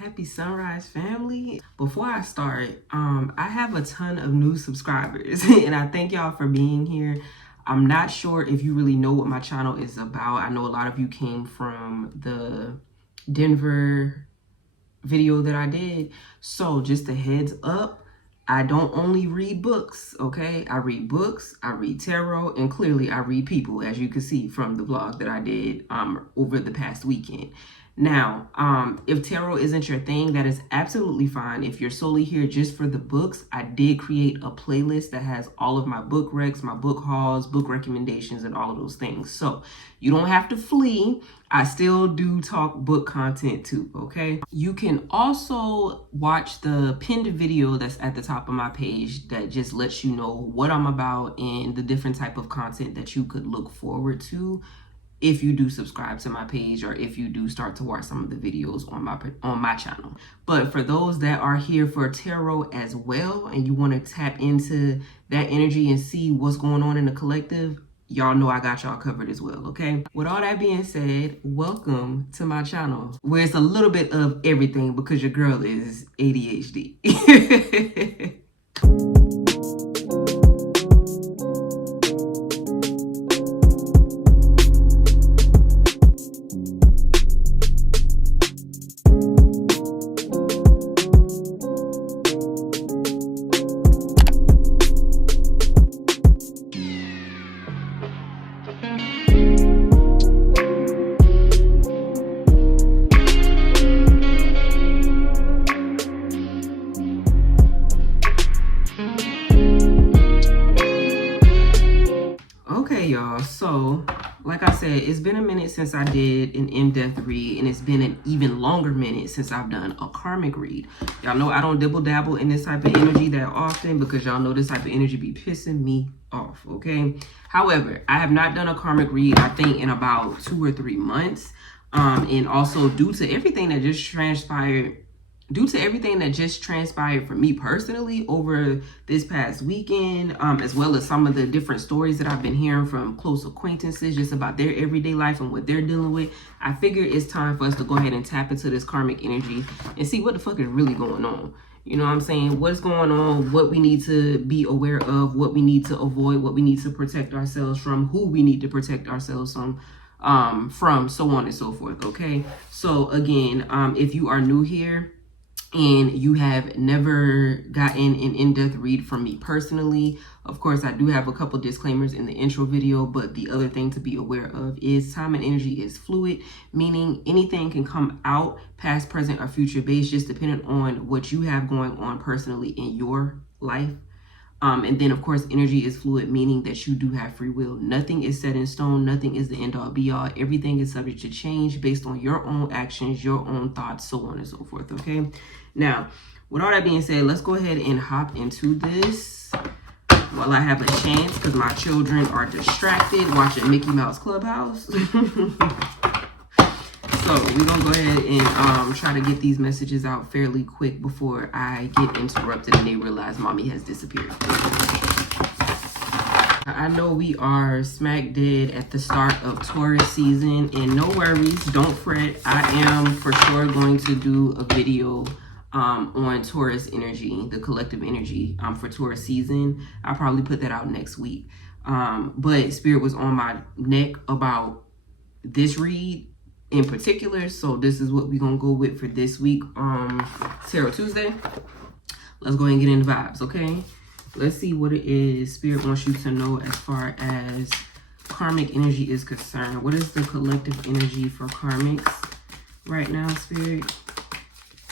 Happy sunrise, family. Before I start, I have a ton of new subscribers and I thank y'all for being here. I'm not sure if you really know what my channel is about. I know a lot of you came from the Denver video that I did. So just a heads up, I don't only read books, okay? I read books, I read tarot, and clearly I read people, as you can see from the vlog that I did over the past weekend. Now, if tarot isn't your thing, that is absolutely fine. If you're solely here just for the books, I did create a playlist that has all of my book recs, my book hauls, book recommendations, and all of those things. So you don't have to flee. I still do talk book content too, okay? You can also watch the pinned video that's at the top of my page that just lets you know what I'm about and the different type of content that you could look forward to if you do subscribe to my page or if you do start to watch some of the videos on my channel. But for those that are here for tarot as well and you want to tap into that energy and see what's going on in the collective, y'all know I got y'all covered as well, okay? With all that being said, welcome to my channel where it's a little bit of everything because your girl is ADHD. Y'all, so like I said, it's been a minute since I did an in-depth read, and it's been an even longer minute since I've done a karmic read. Y'all know I don't dibble dabble in this type of energy that often because y'all know this type of energy be pissing me off, okay? However, I have not done a karmic read, I think, in about 2 or 3 months, and also due to everything that just transpired for me personally over this past weekend, as well as some of the different stories that I've been hearing from close acquaintances just about their everyday life and what they're dealing with, I figure it's time for us to go ahead and tap into this karmic energy and see what the fuck is really going on. You know what I'm saying? What's going on, what we need to be aware of, what we need to avoid, what we need to protect ourselves from, who we need to protect ourselves from, so on and so forth, okay? So again, if you are new here, and you have never gotten an in-depth read from me personally, of course, I do have a couple disclaimers in the intro video, but the other thing to be aware of is time and energy is fluid, meaning anything can come out past, present, or future based, just depending on what you have going on personally in your life. And then, of course, energy is fluid, meaning that you do have free will. Nothing is set in stone. Nothing is the end-all, be-all. Everything is subject to change based on your own actions, your own thoughts, so on and so forth, okay? Now, with all that being said, let's go ahead and hop into this while I have a chance because my children are distracted watching Mickey Mouse Clubhouse. So we're going to go ahead and try to get these messages out fairly quick before I get interrupted and they realize mommy has disappeared. I know we are smack dead at the start of Taurus season, and no worries, don't fret. I am for sure going to do a video on Taurus energy, the collective energy for Taurus season. I'll probably put that out next week. But Spirit was on my neck about this read in particular, so this is what we're gonna go with for this week, Tarot Tuesday. Let's go ahead and get into vibes, okay? Let's see what it is Spirit wants you to know as far as karmic energy is concerned. What is the collective energy for karmics right now, Spirit?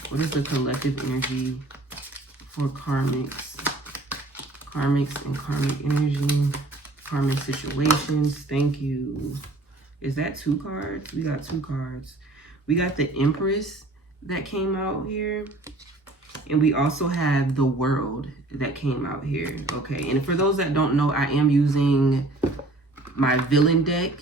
What is the collective energy for karmics? Karmics and karmic energy, karmic situations. Thank you. Is that 2 cards? We got 2 cards. We got the Empress that came out here. And we also have the World that came out here. Okay, and for those that don't know, I am using my villain deck.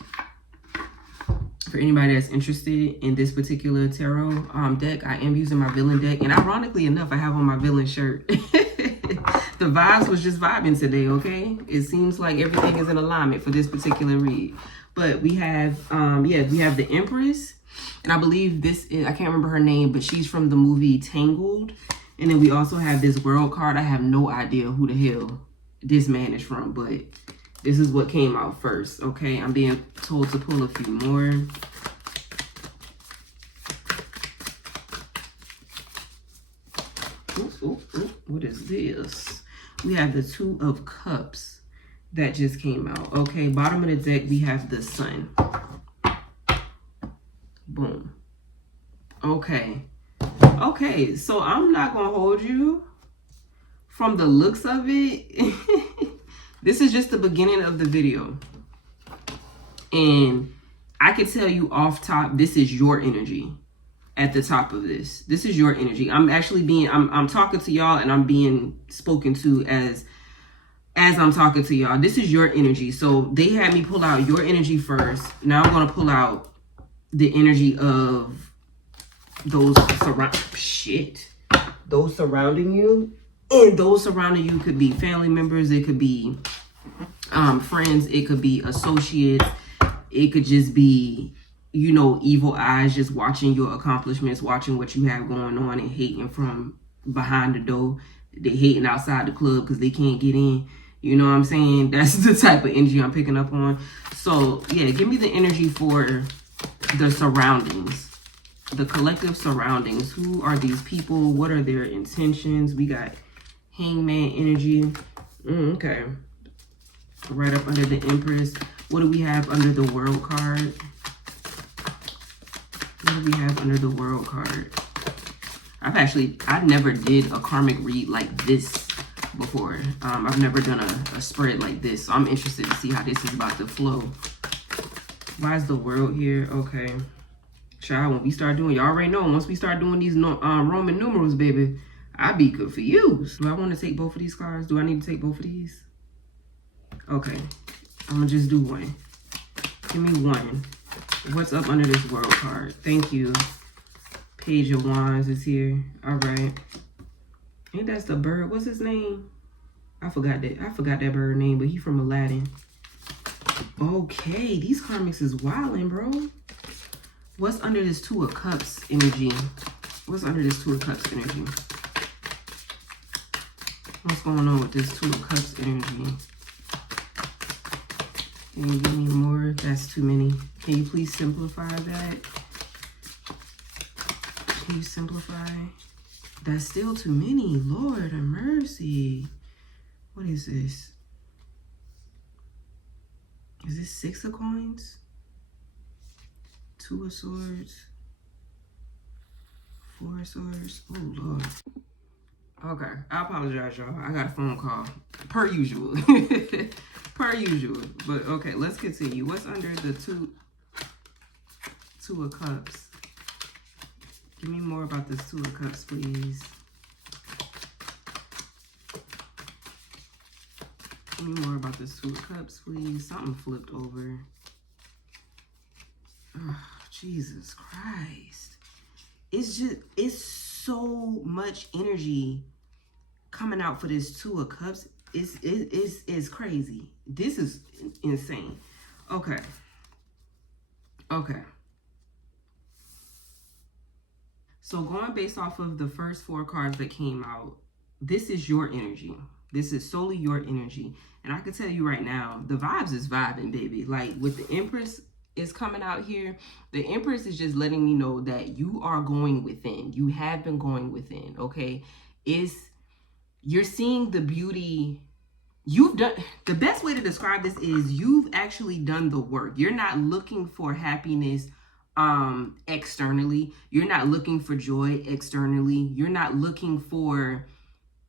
For anybody that's interested in this particular tarot deck, I am using my villain deck. And ironically enough, I have on my villain shirt. The vibes was just vibing today, okay? It seems like everything is in alignment for this particular read. But we have, yeah, we have the Empress. And I believe this is, I can't remember her name, but she's from the movie Tangled. And then we also have this World card. I have no idea who the hell this man is from, but this is what came out first, okay? I'm being told to pull a few more. Ooh, what is this? We have the Two of Cups that just came out. Okay, bottom of the deck, we have the Sun. Boom. Okay. Okay, so I'm not going to hold you. From the looks of it, this is just the beginning of the video. And I can tell you off top, this is your energy. At the top of this is your energy. I'm actually being, I'm talking to y'all, and I'm being spoken to as I'm talking to y'all. This is your energy. So they had me pull out your energy first. Now I'm going to pull out the energy of those surrounding you. And those surrounding you could be family members, it could be friends, it could be associates, it could just be, you know, evil eyes just watching your accomplishments, watching what you have going on, and hating from behind the door. They hating outside the club because they can't get in. You know what I'm saying? That's the type of energy I'm picking up on. So yeah, give me the energy for the surroundings, the collective surroundings. Who are these people? What are their intentions? We got Hangman energy. Okay. Right up under the Empress. What do we have under the World card? What do we have under the World card? I never did a karmic read like this before. I've never done a spread like this. So I'm interested to see how this is about to flow. Why is the World here? Okay. Child, when we start doing, y'all already know, once we start doing these Roman numerals, baby, I be confused. Do I want to take both of these cards? Do I need to take both of these? Okay. I'm going to just do one. Give me one. What's up under this World card? Thank you. Page of Wands is here. All right. Ain't that the bird? What's his name? I forgot that bird name, but he from Aladdin. Okay. These karmics is wildin', bro. What's under this Two of Cups energy? What's under this Two of Cups energy? What's going on with this Two of Cups energy? Can you give me more? That's too many. Can you please simplify that? Can you simplify? That's still too many. Lord have mercy. What is this? Is this Six of Coins? Two of Swords? Four of Swords? Oh, Lord. Okay, I apologize, y'all. I got a phone call. Per usual. Per usual. But, okay, let's continue. What's under the Two of Cups? Give me more about this Two of Cups, please. Give me more about this Two of Cups, please. Something flipped over. Oh, Jesus Christ. It's so much energy coming out for this Two of Cups. It's crazy. This is insane. Okay. Okay. So going based off of the first four cards that came out, this is your energy. This is solely your energy. And I can tell you right now, the vibes is vibing, baby. Like with the Empress is coming out here, the Empress is just letting me know that you are going within. You have been going within, okay? You're seeing the beauty. You've done, the best way to describe this is you've actually done the work. You're not looking for happiness externally. You're not looking for joy externally. You're not looking for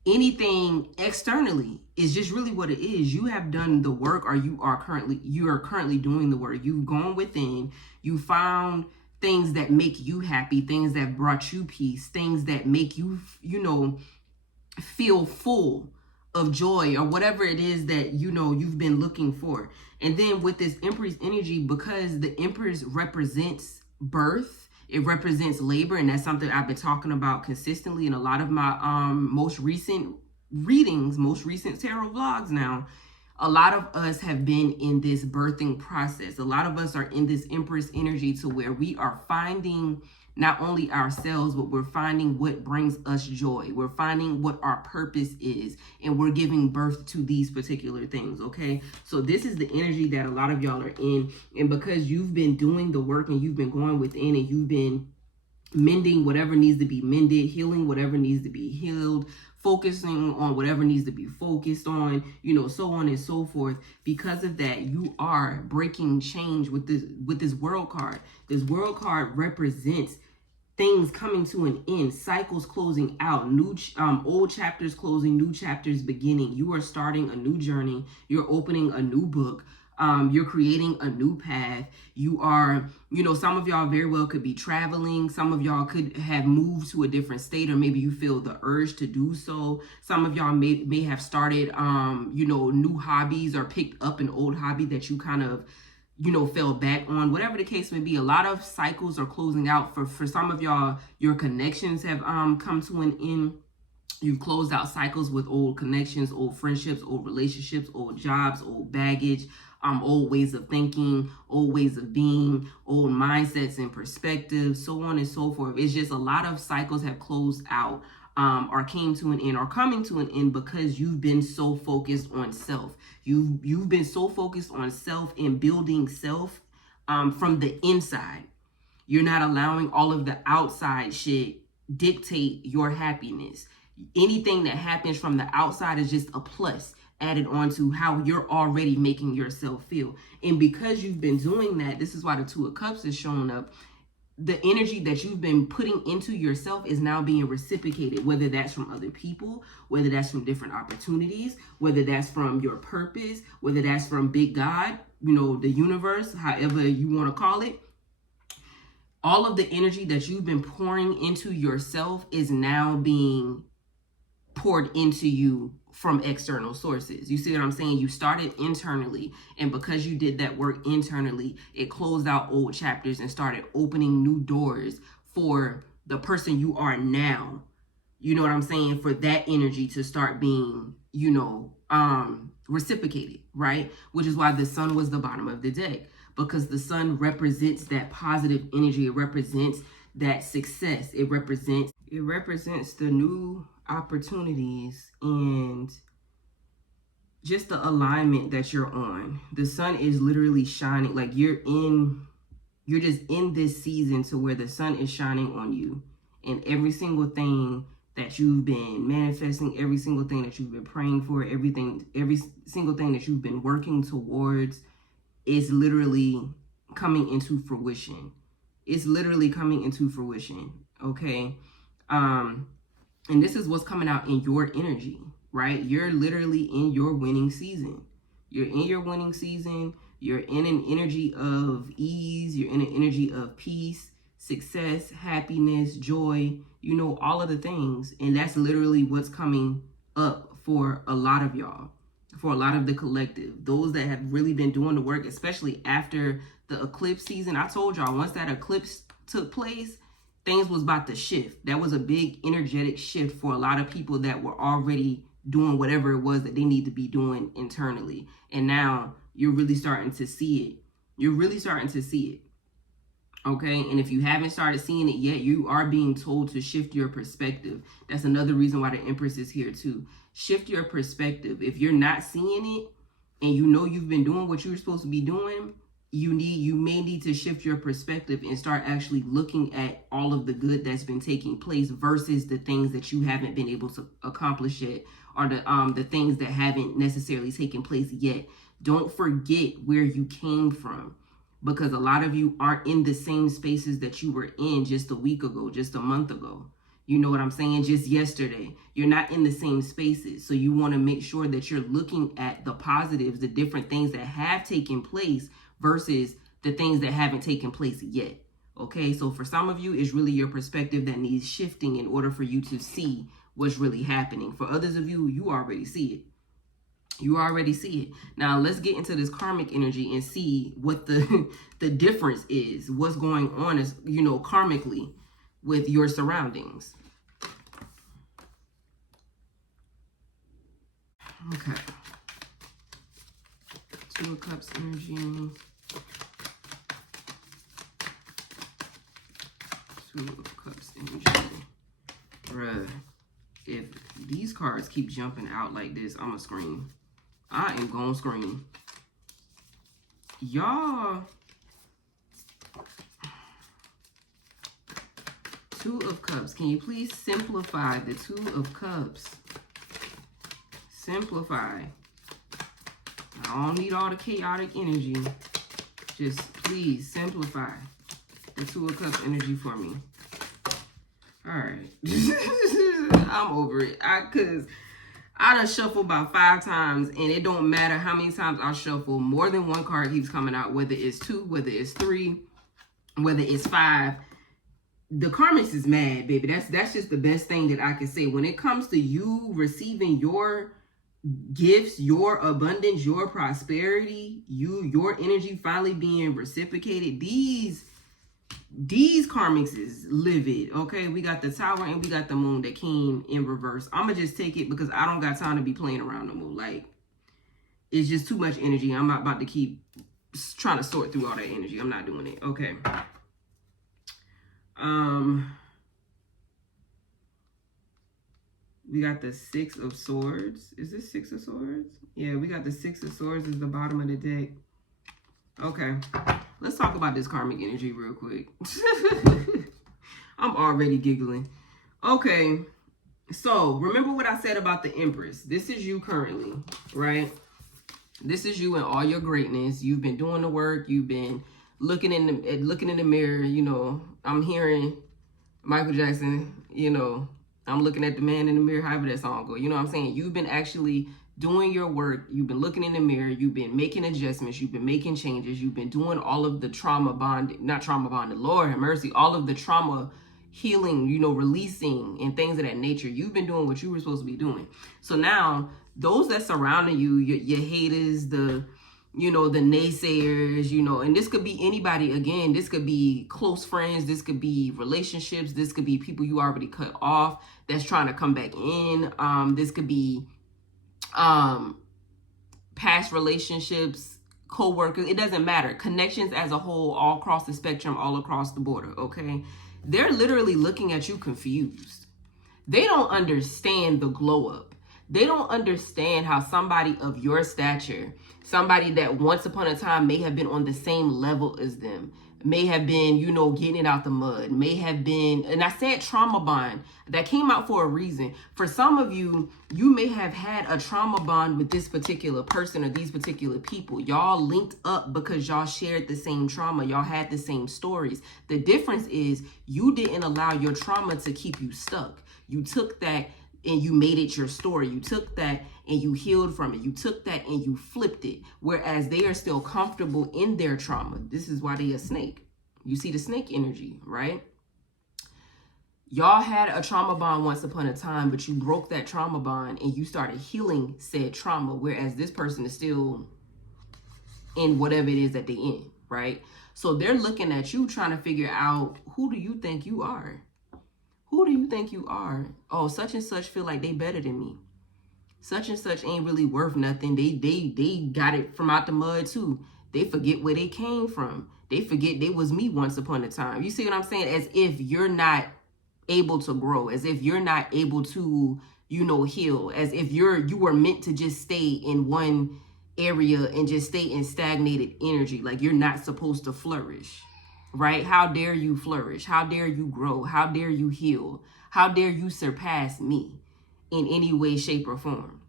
anything externally. It's just really what it is. You have done the work, or you are currently doing the work. You've gone within. You found things that make you happy, things that brought you peace, things that make you, you know, feel full of joy, or whatever it is that, you know, you've been looking for. And then with this Empress energy, because the Empress represents birth, it represents labor, and that's something I've been talking about consistently in a lot of my most recent readings, most recent tarot vlogs now. A lot of us have been in this birthing process. A lot of us are in this Empress energy to where we are finding not only ourselves, but we're finding what brings us joy. We're finding what our purpose is, and we're giving birth to these particular things, okay? So this is the energy that a lot of y'all are in, and because you've been doing the work and you've been going within and you've been mending whatever needs to be mended, healing whatever needs to be healed, focusing on whatever needs to be focused on, you know, so on and so forth. Because of that, you are breaking change with this world card. This world card represents things coming to an end, cycles closing out, new old chapters closing, new chapters beginning. You are starting a new journey. You're opening a new book. You're creating a new path. You are, you know, some of y'all very well could be traveling. Some of y'all could have moved to a different state, or maybe you feel the urge to do so. Some of y'all may have started, you know, new hobbies, or picked up an old hobby that you kind of, you know, fell back on. Whatever the case may be, a lot of cycles are closing out. For some of y'all, your connections have come to an end. You've closed out cycles with old connections, old friendships, old relationships, old jobs, old baggage, old ways of thinking, old ways of being, old mindsets and perspectives, so on and so forth. It's just a lot of cycles have closed out, or came to an end, or coming to an end, because you've been so focused on self. You've been so focused on self and building self from the inside. You're not allowing all of the outside shit dictate your happiness. Anything that happens from the outside is just a plus added on to how you're already making yourself feel. And because you've been doing that, this is why the Two of Cups is showing up. The energy that you've been putting into yourself is now being reciprocated, whether that's from other people, whether that's from different opportunities, whether that's from your purpose, whether that's from big God, you know, the universe, however you want to call it. All of the energy that you've been pouring into yourself is now being poured into you from external sources. You see what I'm saying? You started internally, and because you did that work internally, it closed out old chapters and started opening new doors for the person you are now. You know what I'm saying? For that energy to start being, you know, reciprocated, right? Which is why the sun was the bottom of the deck, because the sun represents that positive energy. It represents that success. It represents the new opportunities and just the alignment that you're on. The sun is literally shining, like you're just in this season to where the sun is shining on you, and every single thing that you've been manifesting, every single thing that you've been praying for, every single thing that you've been working towards is literally coming into fruition. It's literally coming into fruition, okay? And this is what's coming out in your energy, right? You're literally in your winning season. You're in your winning season. You're in an energy of ease. You're in an energy of peace, success, happiness, joy, you know, all of the things. And that's literally what's coming up for a lot of y'all, for a lot of the collective. Those that have really been doing the work, especially after the eclipse season. I told y'all, once that eclipse took place, things was about to shift. That was a big energetic shift for a lot of people that were already doing whatever it was that they need to be doing internally. And now you're really starting to see it. You're really starting to see it. Okay, and if you haven't started seeing it yet, you are being told to shift your perspective. That's another reason why the Empress is here too. Shift your perspective. If you're not seeing it and you know you've been doing what you were supposed to be doing, you may need to shift your perspective and start actually looking at all of the good that's been taking place versus the things that you haven't been able to accomplish yet, or the things that haven't necessarily taken place yet. Don't forget where you came from, because a lot of you aren't in the same spaces that you were in just a week ago, just a month ago. You know what I'm saying? Just yesterday. You're not in the same spaces. So you want to make sure that you're looking at the positives, the different things that have taken place versus the things that haven't taken place yet. Okay, so for some of you, it's really your perspective that needs shifting in order for you to see what's really happening. For others of you, you already see it. You already see it. Now let's get into this karmic energy and see what the difference is. What's going on is, you know, karmically with your surroundings. Okay. Two of Cups energy. Two of Cups energy. Bruh, if these cards keep jumping out like this, I'ma scream. I am gonna scream. Y'all. Two of Cups. Can you please simplify the Two of Cups? Simplify. I don't need all the chaotic energy. Just please simplify the Two of Cups energy for me. All right. I'm over it. Cause I done shuffled about 5 times, and it don't matter how many times I shuffle. More than one card keeps coming out, whether it's 2, whether it's 3, whether it's 5. The karmics is mad, baby. That's just the best thing that I can say. When it comes to you receiving your gifts, your abundance, your prosperity, your energy finally being reciprocated, these karmics is livid. Okay, we got the Tower and we got the Moon that came in reverse. I'm gonna just take it because I don't got time to be playing around no more. Like, it's just too much energy. I'm not about to keep trying to sort through all that energy. I'm not doing it. Okay. We got the 6 of Swords. Is this 6 of Swords? Yeah, we got the 6 of Swords as the bottom of the deck. Okay. Let's talk about this karmic energy real quick. I'm already giggling. Okay. So, remember what I said about the Empress. This is you currently, right? This is you in all your greatness. You've been doing the work. You've been looking in the mirror. You know, I'm hearing Michael Jackson, you know, I'm looking at the man in the mirror, however that song go. You know what I'm saying? You've been actually doing your work. You've been looking in the mirror. You've been making adjustments. You've been making changes. You've been doing all of the trauma bonding, not trauma bonding, Lord have mercy, all of the trauma healing, you know, releasing and things of that nature. You've been doing what you were supposed to be doing. So now those that surrounding you, your haters, the naysayers, you know, and this could be anybody. Again, this could be close friends. This could be relationships. This could be people you already cut off that's trying to come back in. This could be past relationships, co-workers. It doesn't matter. Connections as a whole, all across the spectrum, all across the border, okay? They're literally looking at you confused. They don't understand the glow up. They don't understand how somebody of your stature, somebody that once upon a time may have been on the same level as them, may have been, you know, getting it out the mud, may have been, and I said trauma bond, that came out for a reason. For some of you, you may have had a trauma bond with this particular person or these particular people. Y'all linked up because y'all shared the same trauma. Y'all had the same stories. The difference is you didn't allow your trauma to keep you stuck. You took that and you made it your story. You took that and you healed from it. You took that and you flipped it. Whereas they are still comfortable in their trauma. This is why they a snake. You see the snake energy, right? Y'all had a trauma bond once upon a time, but you broke that trauma bond and you started healing said trauma. Whereas this person is still in whatever it is that they in, right? So they're looking at you trying to figure out, who do you think you are? Who do you think you are? Oh, such and such feel like they better than me. Such and such ain't really worth nothing. They got it from out the mud too. They forget where they came from. They forget they was me once upon a time. You see what I'm saying? As if you're not able to grow, as if you're not able to, you know, heal, as if you were meant to just stay in one area and just stay in stagnated energy, like you're not supposed to flourish. Right? How dare you flourish? How dare you grow? How dare you heal? How dare you surpass me in any way, shape, or form?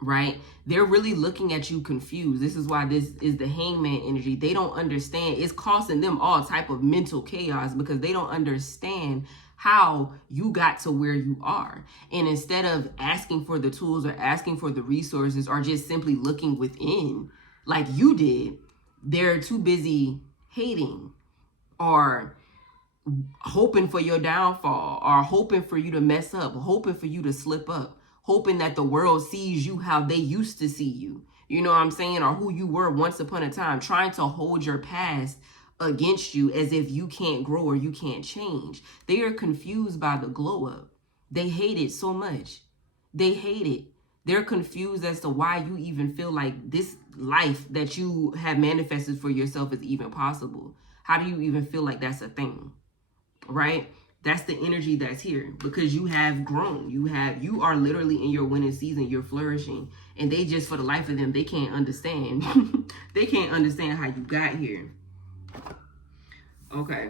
Right? They're really looking at you confused. This is why this is the Hangman energy. They don't understand. It's costing them all type of mental chaos because they don't understand how you got to where you are. And instead of asking for the tools or asking for the resources or just simply looking within like you did, they're too busy hating, or hoping for your downfall, or hoping for you to mess up, hoping for you to slip up, hoping that the world sees you how they used to see you. You know what I'm saying? Or who you were once upon a time, trying to hold your past against you as if you can't grow or you can't change. They are confused by the glow up. They hate it so much. They hate it. They're confused as to why you even feel like this life that you have manifested for yourself is even possible. How do you even feel like that's a thing? Right? That's the energy that's here, because you have grown. You are literally in your winning season. You're flourishing. And they just, for the life of them, they can't understand. They can't understand how you got here. Okay.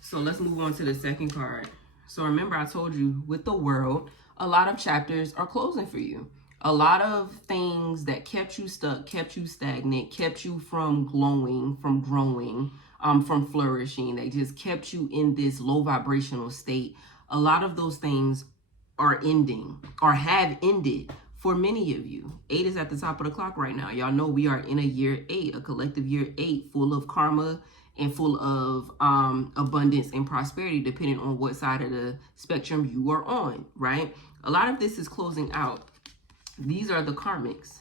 So let's move on to the second card. So remember, I told you with the world, a lot of chapters are closing for you. A lot of things that kept you stuck, kept you stagnant, kept you from glowing, from growing, from flourishing. They just kept you in this low vibrational state. A lot of those things are ending or have ended for many of you. 8 is at the top of the clock right now. Y'all know we are in a year 8, a collective year 8, full of karma and full of abundance and prosperity, depending on what side of the spectrum you are on, right? A lot of this is closing out. These are the karmics.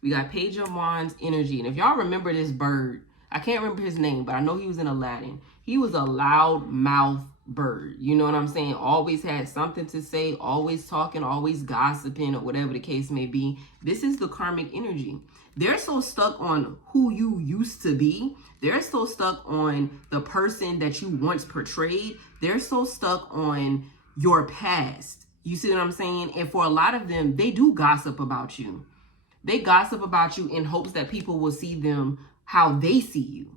We got Page of Wands energy. And if y'all remember this bird, I can't remember his name, but I know he was in Aladdin. He was a loud mouth bird. You know what I'm saying? Always had something to say, always talking, always gossiping, or whatever the case may be. This is the karmic energy. They're so stuck on who you used to be. They're so stuck on the person that you once portrayed. They're so stuck on your past. You see what I'm saying? And for a lot of them, they do gossip about you. They gossip about you in hopes that people will see them how they see you.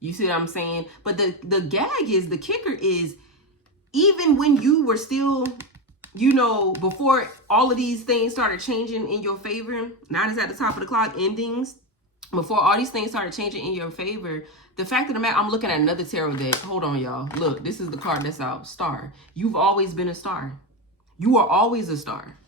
You see what I'm saying? But the gag is, the kicker is, even when you were still, you know, before all of these things started changing in your favor, 9 is at the top of the clock, endings, before all these things started changing in your favor, the fact of the matter, I'm looking at another tarot deck. Hold on, y'all. Look, this is the card that's out. Star. You've always been a star. You are always a star.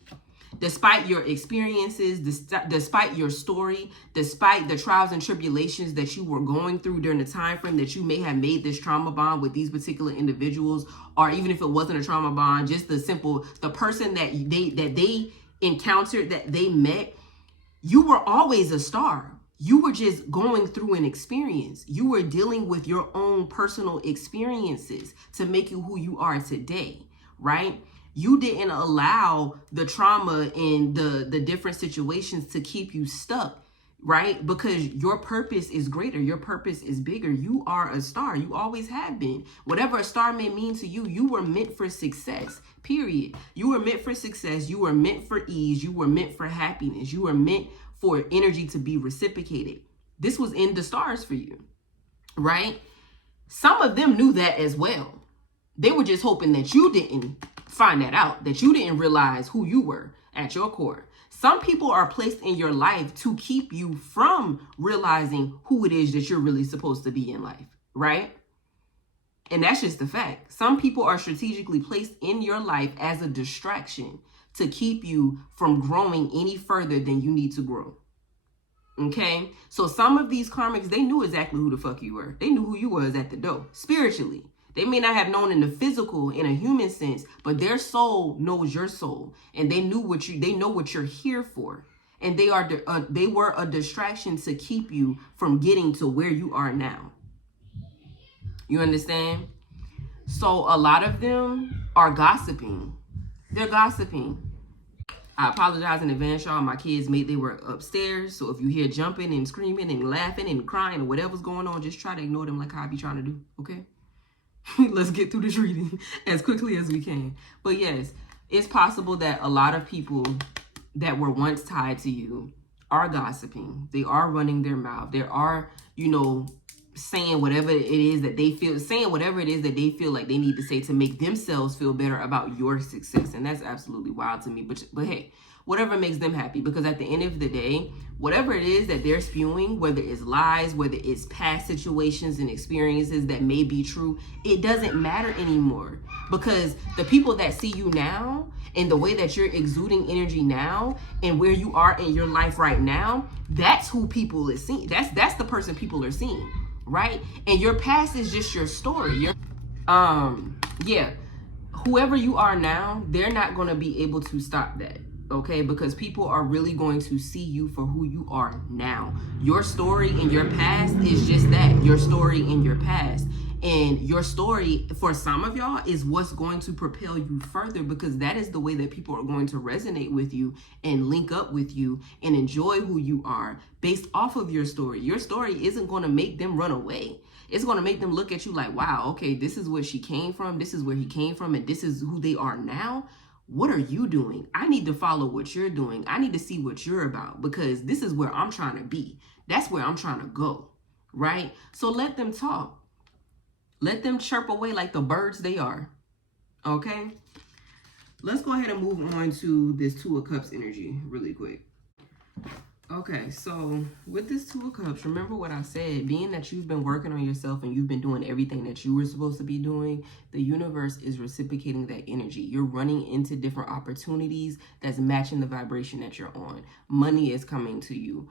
Despite your experiences, despite your story, despite the trials and tribulations that you were going through during the time frame that you may have made this trauma bond with these particular individuals, or even if it wasn't a trauma bond, just the person that they encountered, that they met, you were always a star. You were just going through an experience. You were dealing with your own personal experiences to make you who you are today, right? You didn't allow the trauma and the different situations to keep you stuck, right? Because your purpose is greater. Your purpose is bigger. You are a star. You always have been. Whatever a star may mean to you, you were meant for success, period. You were meant for success. You were meant for ease. You were meant for happiness. You were meant for energy to be reciprocated. This was in the stars for you, right? Some of them knew that as well. They were just hoping that you didn't find that out, that you didn't realize who you were at your core. Some people are placed in your life to keep you from realizing who it is that you're really supposed to be in life, right? And that's just the fact. Some people are strategically placed in your life as a distraction to keep you from growing any further than you need to grow. Okay? So some of these karmics, they knew exactly who the fuck you were. They knew who you was at the door, spiritually. They may not have known in the physical, in a human sense, but their soul knows your soul, and they know what you're here for. And they were a distraction to keep you from getting to where you are now. You understand? So a lot of them are gossiping. They're gossiping. I apologize in advance, y'all. My kids they were upstairs. So if you hear jumping and screaming and laughing and crying or whatever's going on, just try to ignore them like I be trying to do. Okay? Let's get through this reading as quickly as we can. But yes, it's possible that a lot of people that were once tied to you are gossiping. They are running their mouth. They are, saying whatever it is that they feel, like they need to say to make themselves feel better about your success. And that's absolutely wild to me. But hey, whatever makes them happy, because at the end of the day, whatever it is that they're spewing, whether it's lies, whether it's past situations and experiences that may be true, it doesn't matter anymore, because the people that see you now and the way that you're exuding energy now and where you are in your life right now, that's who people are seeing. That's the person people are seeing, right? And your past is just your story. Whoever you are now, they're not going to be able to stop that. Okay, because people are really going to see you for who you are now. Your story in your past is just that, your story in your past. And your story, for some of y'all, is what's going to propel you further, because that is the way that people are going to resonate with you and link up with you and enjoy who you are based off of your story. Your story isn't going to make them run away. It's going to make them look at you like, wow, okay, this is where she came from. This is where he came from. And this is who they are now. What are you doing? I need to follow what you're doing. I need to see what you're about, because this is where I'm trying to be. That's where I'm trying to go, right? So let them talk. Let them chirp away like the birds they are, okay? Let's go ahead and move on to this Two of Cups energy really quick. Okay, so with this Two of Cups, remember what I said, being that you've been working on yourself and you've been doing everything that you were supposed to be doing, the universe is reciprocating that energy. You're running into different opportunities that's matching the vibration that you're on. Money is coming to you.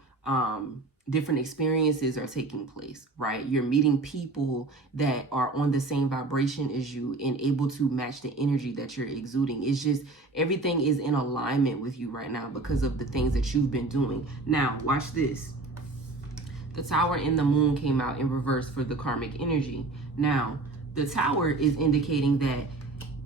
Different experiences are taking place, right? You're meeting people that are on the same vibration as you and able to match the energy that you're exuding. It's just everything is in alignment with you right now because of the things that you've been doing. Now, watch this. The Tower and the Moon came out in reverse for the karmic energy. Now, the Tower is indicating that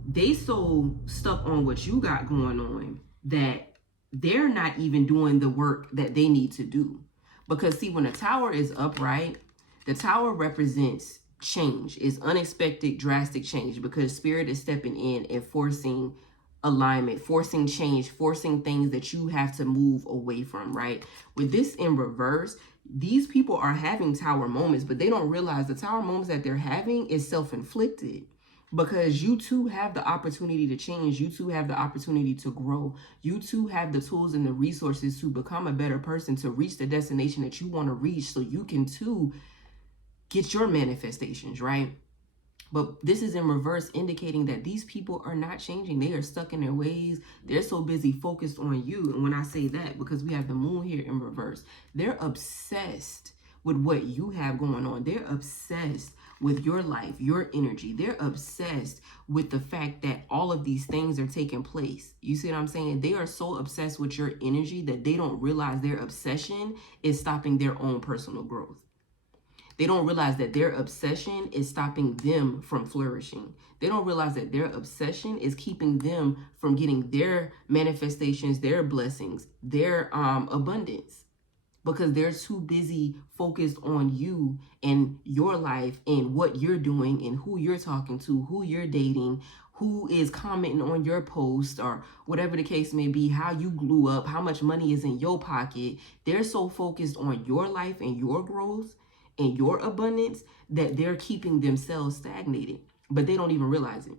they so stuck on what you got going on that they're not even doing the work that they need to do. Because see, when a tower is upright, the tower represents change. It's unexpected, drastic change, because spirit is stepping in and forcing alignment, forcing change, forcing things that you have to move away from, right? With this in reverse, these people are having tower moments, but they don't realize the tower moments that they're having is self-inflicted. Because you too have the opportunity to change. You too have the opportunity to grow. You too have the tools and the resources to become a better person, to reach the destination that you want to reach, so you can too get your manifestations, right? But this is in reverse, indicating that these people are not changing. They are stuck in their ways. They're so busy focused on you. And when I say that, because we have the Moon here in reverse, they're obsessed with what you have going on. They're obsessed with your life, your energy. They're obsessed with the fact that all of these things are taking place. You see what I'm saying? They are so obsessed with your energy that they don't realize their obsession is stopping their own personal growth. They don't realize that their obsession is stopping them from flourishing. They don't realize that their obsession is keeping them from getting their manifestations, their blessings, their abundance. Because they're too busy focused on you and your life and what you're doing and who you're talking to, who you're dating, who is commenting on your post, or whatever the case may be, how you glue up, how much money is in your pocket. They're so focused on your life and your growth and your abundance that they're keeping themselves stagnated. But they don't even realize it.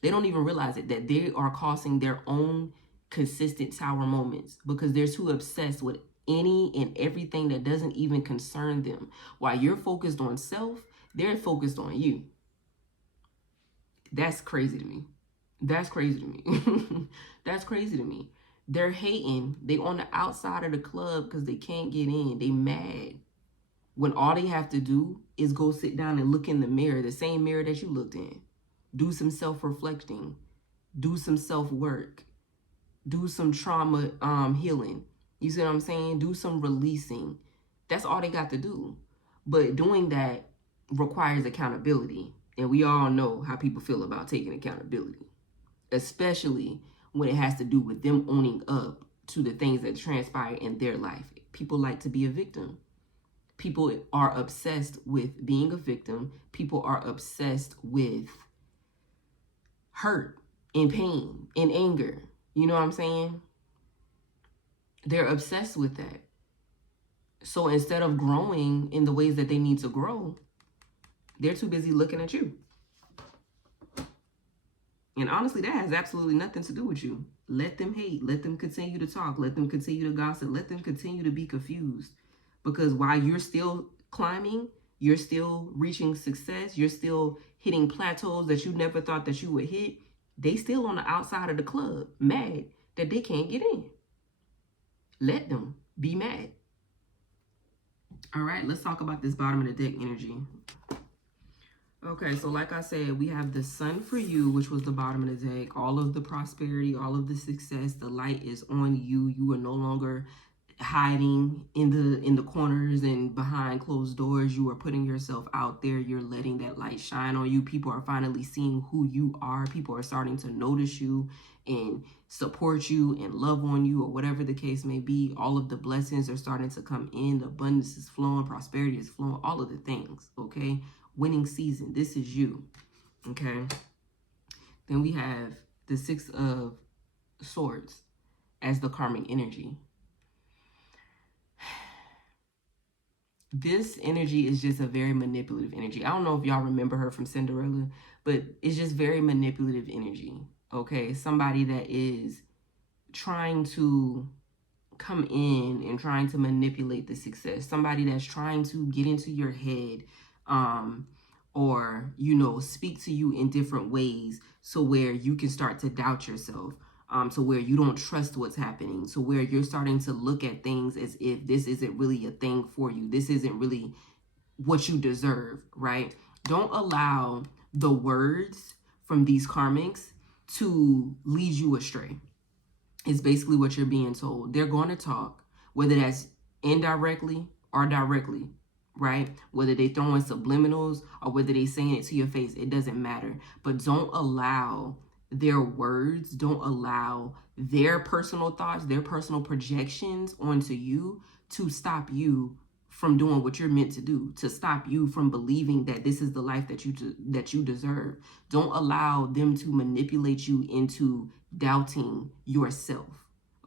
They don't even realize it, that they are causing their own consistent tower moments, because they're too obsessed with any and everything that doesn't even concern them. While you're focused on self, they're focused on you. That's crazy to me. That's crazy to me. That's crazy to me. They're hating. They on the outside of the club because they can't get in. They mad. When all they have to do is go sit down and look in the mirror, the same mirror that you looked in. Do some self-reflecting. Do some self-work. Do some trauma healing. You see what I'm saying? Do some releasing. That's all they got to do. But doing that requires accountability. And we all know how people feel about taking accountability, especially when it has to do with them owning up to the things that transpire in their life. People like to be a victim. People are obsessed with being a victim. People are obsessed with hurt and pain and anger. You know what I'm saying? They're obsessed with that. So instead of growing in the ways that they need to grow, they're too busy looking at you. And honestly, that has absolutely nothing to do with you. Let them hate. Let them continue to talk. Let them continue to gossip. Let them continue to be confused. Because while you're still climbing, you're still reaching success, you're still hitting plateaus that you never thought that you would hit, they still on the outside of the club, mad that they can't get in. Let them be mad. All right, let's talk about this bottom of the deck energy. Okay, so like I said, we have the Sun for you, which was the bottom of the deck. All of the prosperity, all of the success, the light is on you. You are no longer hiding in the corners and behind closed doors. You are putting yourself out there. You're letting that light shine on you. People are finally seeing who you are. People are starting to notice you and support you and love on you, or whatever the case may be. All of the blessings are starting to come in. The abundance is flowing, prosperity is flowing, all of the things. Okay, winning season, this is you. Okay, then we have the Six of Swords as the karmic energy. This energy is just a very manipulative energy. I don't know if y'all remember her from Cinderella, but it's just very manipulative energy. Okay, somebody that is trying to come in and trying to manipulate the success. Somebody that's trying to get into your head, or, you know, speak to you in different ways so where you can start to doubt yourself. To where you don't trust what's happening, to where you're starting to look at things as if this isn't really a thing for you. This isn't really what you deserve, right? Don't allow the words from these karmics to lead you astray. It's basically what you're being told. They're going to talk, whether that's indirectly or directly, right? Whether they throwing subliminals or whether they saying it to your face, it doesn't matter. But don't allow their words, don't allow their personal thoughts, their personal projections onto you to stop you from doing what you're meant to do, to stop you from believing that this is the life that you deserve. Don't allow them to manipulate you into doubting yourself.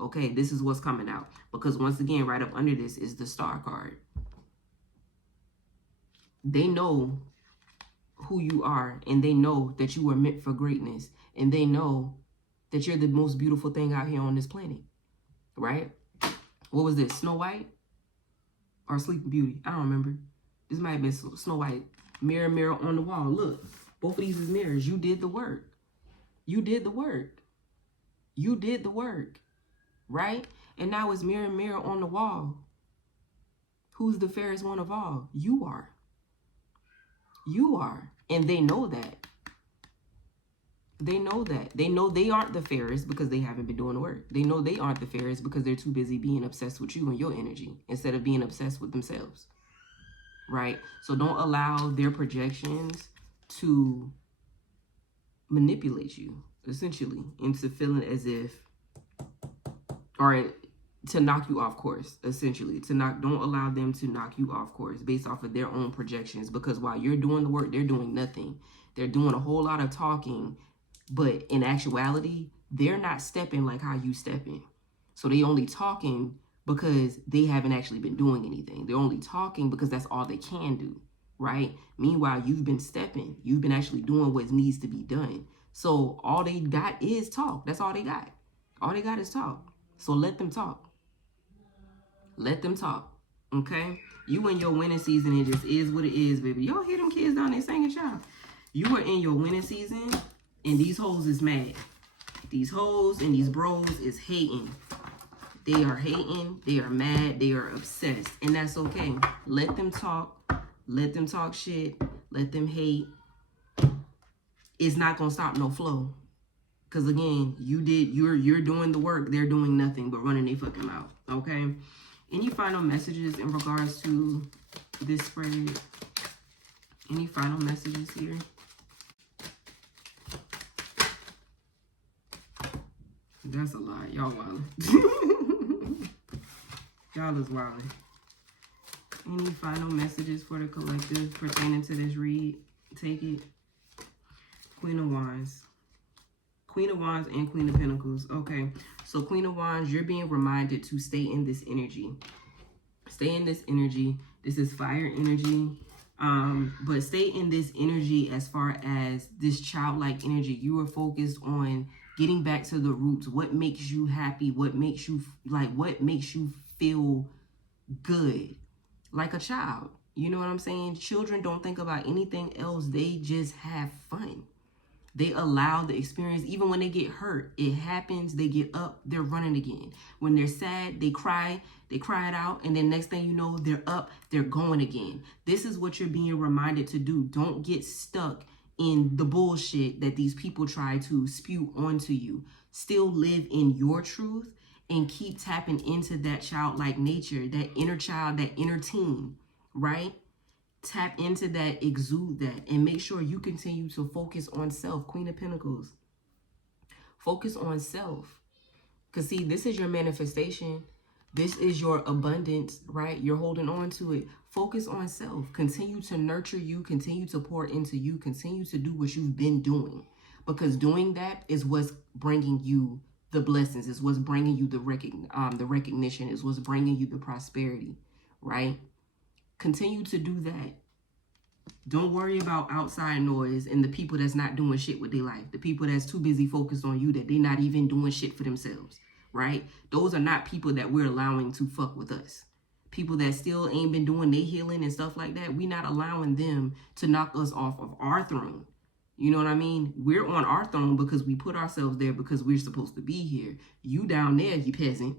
Okay, this is what's coming out, because once again, right up under this is the Star card. They know who you are, and they know that you are meant for greatness, and they know that you're the most beautiful thing out here on this planet, right? What was this, Snow White or Sleeping Beauty? I don't remember. This might have been Snow White. Mirror, mirror on the wall. Look, both of these is mirrors. You did the work. You did the work. You did the work, right? And now it's mirror, mirror on the wall. Who's the fairest one of all? You are. You are. And they know that. They know that. They know they aren't the fairest because they haven't been doing the work. They know they aren't the fairest because they're too busy being obsessed with you and your energy instead of being obsessed with themselves, right? So don't allow their projections to manipulate you, essentially, into feeling as if, or to knock you off course, essentially. Don't allow them to knock you off course based off of their own projections, because while you're doing the work, they're doing nothing. They're doing a whole lot of talking, but in actuality, they're not stepping like how you stepping. So they only talking because they haven't actually been doing anything. They're only talking because that's all they can do, right? Meanwhile, you've been stepping. You've been actually doing what needs to be done. So all they got is talk. That's all they got. All they got is talk. So let them talk. Let them talk, okay? You in your winning season, it just is what it is, baby. Y'all hear them kids down there singing, child? You are in your winning season, and these hoes is mad. These hoes and these bros is hating. They are hating. They are mad. They are obsessed. And that's okay. Let them talk. Let them talk shit. Let them hate. It's not going to stop no flow. Because, again, you're doing the work. They're doing nothing but running their fucking mouth, okay? Any final messages in regards to this spread? Any final messages here? That's a lot. Y'all wildin'. Y'all is wildin'. Any final messages for the collective pertaining to this read? Take it. Queen of Wands. Queen of Wands and Queen of Pentacles. Okay. So Queen of Wands, you're being reminded to stay in this energy. Stay in this energy. This is fire energy. But stay in this energy as far as this childlike energy. You are focused on getting back to the roots. What makes you happy? What makes you feel good? Like a child. You know what I'm saying? Children don't think about anything else. They just have fun. They allow the experience. Even when they get hurt, it happens. They get up, they're running again. When they're sad, they cry it out. And then next thing you know, they're up, they're going again. This is what you're being reminded to do. Don't get stuck in the bullshit that these people try to spew onto you. Still live in your truth and keep tapping into that childlike nature, that inner child, that inner teen, right? Tap into that, exude that, and make sure you continue to focus on self. Queen of Pentacles. Focus on self. Because see, this is your manifestation. This is your abundance, right? You're holding on to it. Focus on self. Continue to nurture you. Continue to pour into you. Continue to do what you've been doing. Because doing that is what's bringing you the blessings. Is what's bringing you the recognition. Is what's bringing you the prosperity, right? Continue to do that. Don't worry about outside noise and the people that's not doing shit with their life. The people that's too busy focused on you that they're not even doing shit for themselves, right? Those are not people that we're allowing to fuck with us. People that still ain't been doing their healing and stuff like that, we're not allowing them to knock us off of our throne. You know what I mean? We're on our throne because we put ourselves there because we're supposed to be here. You down there, you peasant.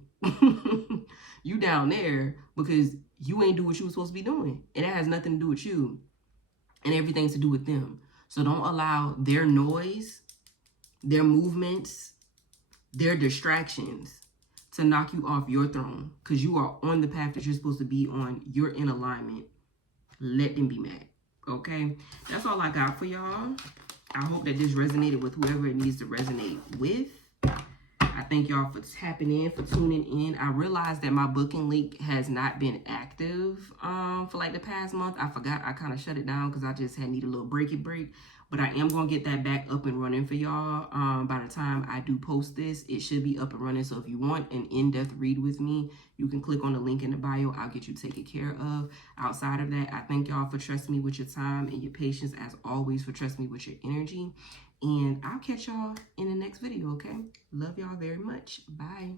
You down there because you ain't do what you were supposed to be doing. And it has nothing to do with you. And everything's to do with them. So don't allow their noise, their movements, their distractions to knock you off your throne. Because you are on the path that you're supposed to be on. You're in alignment. Let them be mad. Okay? That's all I got for y'all. I hope that this resonated with whoever it needs to resonate with. I thank y'all for tapping in, for tuning in. I realized that my booking link has not been active for like the past month. I forgot. I kind of shut it down because I just had need a little break. But I am going to get that back up and running for y'all. By the time I do post this, it should be up and running. So if you want an in-depth read with me, you can click on the link in the bio. I'll get you taken care of. Outside of that, I thank y'all for trusting me with your time and your patience, as always, for trusting me with your energy. And I'll catch y'all in the next video, okay? Love y'all very much. Bye.